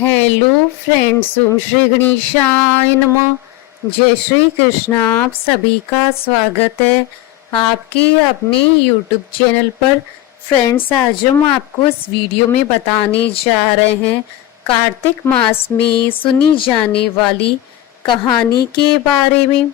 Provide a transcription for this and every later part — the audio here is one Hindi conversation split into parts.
हेलो फ्रेंड्स, ओम श्री गणेशाय नमः। जय श्री कृष्ण। आप सभी का स्वागत है आपके अपने यूट्यूब चैनल पर। फ्रेंड्स, आज हम आपको इस वीडियो में बताने जा रहे हैं कार्तिक मास में सुनी जाने वाली कहानी के बारे में,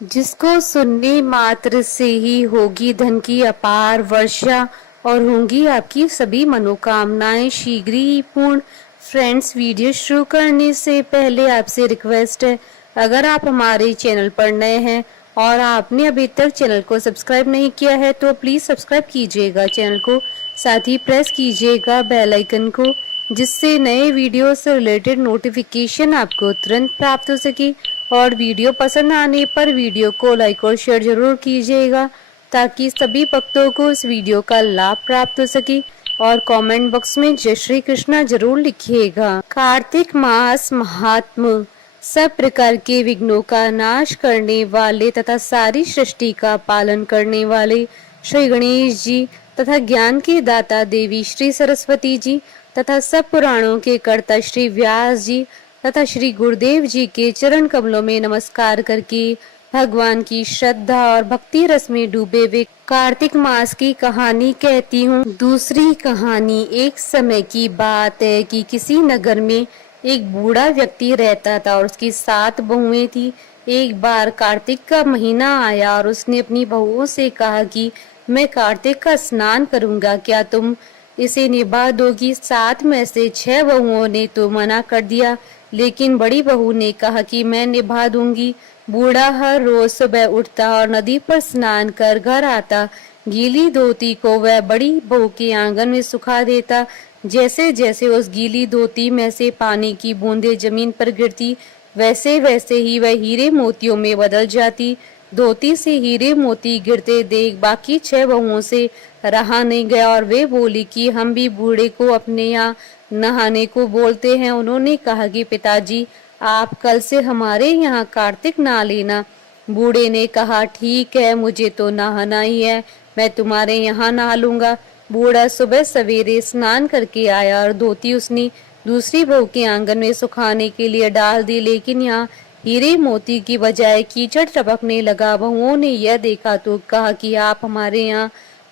जिसको सुनने मात्र से ही होगी धन की अपार वर्षा और होंगी आपकी सभी मनोकामनाएं शीघ्र ही पूर्ण। फ्रेंड्स, वीडियो शुरू करने से पहले आपसे रिक्वेस्ट है, अगर आप हमारे चैनल पर नए हैं और आपने अभी तक चैनल को सब्सक्राइब नहीं किया है तो प्लीज सब्सक्राइब कीजिएगा चैनल को, साथ ही प्रेस कीजिएगा बेल आइकन को, जिससे नए वीडियो से रिलेटेड नोटिफिकेशन आपको तुरंत प्राप्त हो सके। और वीडियो पसंद आने पर वीडियो को लाइक और शेयर जरूर कीजिएगा ताकि सभी भक्तों को इस वीडियो का लाभ प्राप्त हो सके। और कमेंट बॉक्स में जय श्री कृष्णा जरूर लिखिएगा। कार्तिक मास महात्म। सब प्रकार के विघ्नों का नाश करने वाले तथा सारी सृष्टि का पालन करने वाले श्री गणेश जी तथा ज्ञान के दाता देवी श्री सरस्वती जी तथा सब पुराणों के कर्ता श्री व्यास जी तथा श्री गुरुदेव जी के चरण कमलों में नमस्कार करके भगवान की श्रद्धा और भक्ति रस में डूबे हुए कार्तिक मास की कहानी कहती हूँ। दूसरी कहानी। एक समय की बात है कि किसी नगर में एक बूढ़ा व्यक्ति रहता था और उसकी 7 बहुएं थी। एक बार कार्तिक का महीना आया और उसने अपनी बहुओं से कहा कि मैं कार्तिक का स्नान करूंगा, क्या तुम इसे निभा दोगी? 7 में से 6 बहुओं ने तो मना कर दिया, लेकिन बड़ी बहू ने कहा कि मैं निभा दूंगी। बूढ़ा हर रोज सुबह उठता और नदी पर स्नान कर घर आता। गीली धोती को वह बड़ी बहू के आंगन में सुखा देता। जैसे जैसे उस गीली धोती में से पानी की बूंदें जमीन पर गिरती, वैसे वैसे ही वह हीरे मोतियों में बदल जाती। धोती से हीरे मोती गिरते देख बाकी 6 बहुओं से रहा नहीं गया और वे बोली कि हम भी बूढ़े को अपने यहाँ नहाने को बोलते हैं। उन्होंने कहा कि पिताजी, आप कल से हमारे यहाँ कार्तिक नहा लेना। बूढ़े ने कहा ठीक है, मुझे तो नहाना ही है, मैं तुम्हारे यहाँ नहा लूंगा। बूढ़ा सुबह सवेरे स्नान करके आया और धोती उसने दूसरी बहू के आंगन में सुखाने के लिए डाल दी, लेकिन यहाँ हीरे मोती की बजाय कीचड़ टपकने लगा। बहुओं ने यह देखा तो कहा कि आप हमारे यहाँ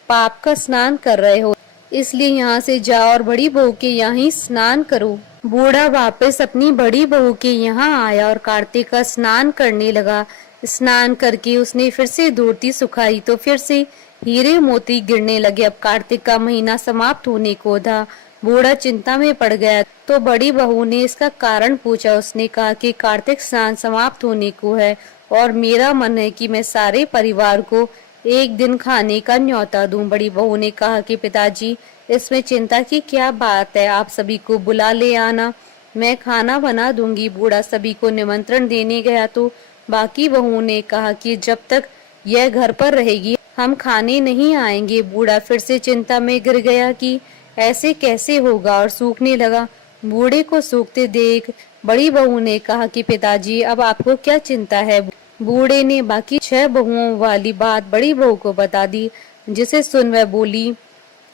पाप का स्नान कर रहे हो, इसलिए यहाँ से जाओ और बड़ी बहू के यहाँ ही स्नान करो। बूढ़ा वापस अपनी बड़ी बहू के यहाँ आया और कार्तिक का स्नान करने लगा। स्नान करके उसने फिर से धोती सुखाई तो फिर से हीरे मोती गिरने लगे। अब कार्तिक का महीना समाप्त होने को था। बूढ़ा चिंता में पड़ गया तो बड़ी बहू ने इसका कारण पूछा। उसने कहा कि कार्तिक स्नान समाप्त होने को है और मेरा मन है कि मैं सारे परिवार को एक दिन खाने का न्योता दूं। बड़ी बहू ने कहा कि पिताजी, इसमें चिंता की क्या बात है, आप सभी को बुला ले आना, मैं खाना बना दूंगी। बूढ़ा सभी को निमंत्रण देने गया तो बाकी बहुओं ने कहा कि जब तक यह घर पर रहेगी हम खाने नहीं आएंगे। बूढ़ा फिर से चिंता में गिर गया कि ऐसे कैसे होगा और सूखने लगा। बूढ़े को सूखते देख बड़ी बहू ने कहा कि पिताजी, अब आपको क्या चिंता है? बूढ़े ने बाकी 6 बहुओं वाली बात बड़ी बहू को बता दी, जिसे सुन वह बोली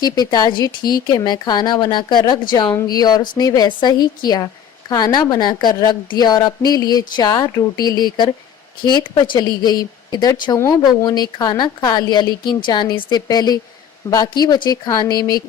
कि पिताजी ठीक है, मैं खाना बनाकर रख जाऊंगी। और उसने वैसा ही किया। खाना बनाकर रख दिया और अपने लिए 4 रोटी लेकर खेत पर चली गई। इधर 6 बहुओं ने खाना खा लिया, लेकिन जाने से पहले बाकी बचे खाने में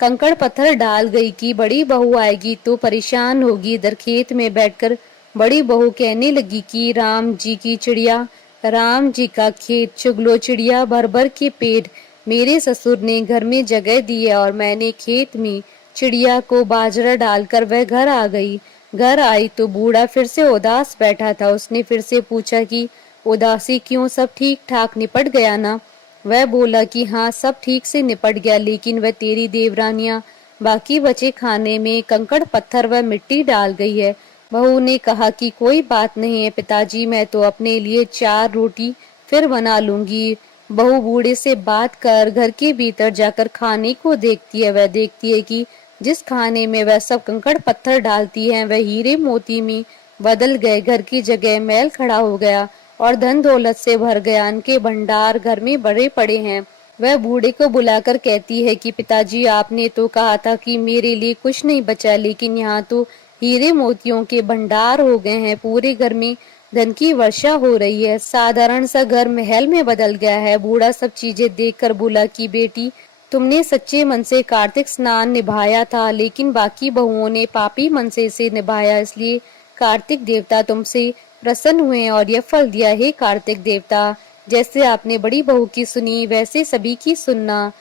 कंकड़ पत्थर डाल गई कि बड़ी बहू आएगी तो परेशान होगी। इधर खेत में बैठकर बड़ी बहू कहने लगी कि राम जी की चिड़िया, राम जी का खेत, चुगलो चिड़िया भर भर के पेट, मेरे ससुर ने घर में जगह दी है और मैंने खेत में चिड़िया को बाजरा डालकर वह घर आ गई। घर आई तो बूढ़ा फिर से उदास बैठा था। उसने फिर से पूछा कि उदासी क्यों, सब ठीक ठाक निपट गया ना? वह बोला कि हाँ, सब ठीक से निपट गया, लेकिन वह तेरी देवरानियां बाकी बचे खाने में कंकड़ पत्थर व मिट्टी डाल गई है। बहू ने कहा कि कोई बात नहीं है पिताजी, मैं तो अपने लिए 4 रोटी फिर बना लूंगी। बहू बूढ़े से बात कर घर के भीतर जाकर खाने को देखती है। वह देखती है कि जिस खाने में वह सब कंकड़ पत्थर डालती है वह हीरे मोती में बदल गए। घर की जगह महल खड़ा हो गया और धन दौलत से भर गया। अन्न के भंडार घर में भरे पड़े हैं। वह बूढ़े को बुलाकर कहती है कि पिताजी, आपने तो कहा था कि मेरे लिए कुछ नहीं बचा, लेकिन यहाँ तो हीरे मोतियों के भंडार हो गए हैं, पूरे घर में धन की वर्षा हो रही है। साधारण सा घर महल में बदल गया है। बूढ़ा सब चीजें देखकर बोला कि बेटी, तुमने सच्चे मन से कार्तिक स्नान निभाया था, लेकिन बाकी बहुओं ने पापी मन से इसे निभाया, इसलिए कार्तिक देवता तुमसे प्रसन्न हुए और यह फल दिया। हे कार्तिक देवता, जैसे आपने बड़ी बहू की सुनी, वैसे सभी की सुनना।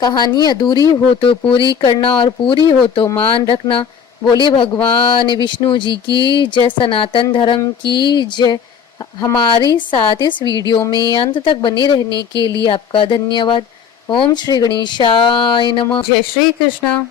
कहानी अधूरी हो तो पूरी करना और पूरी हो तो मान रखना। बोले भगवान विष्णु जी की जय, सनातन धर्म की जय। हमारे साथ इस वीडियो में अंत तक बने रहने के लिए आपका धन्यवाद। ओम श्री गणेशाय नमः। जय श्री कृष्णा।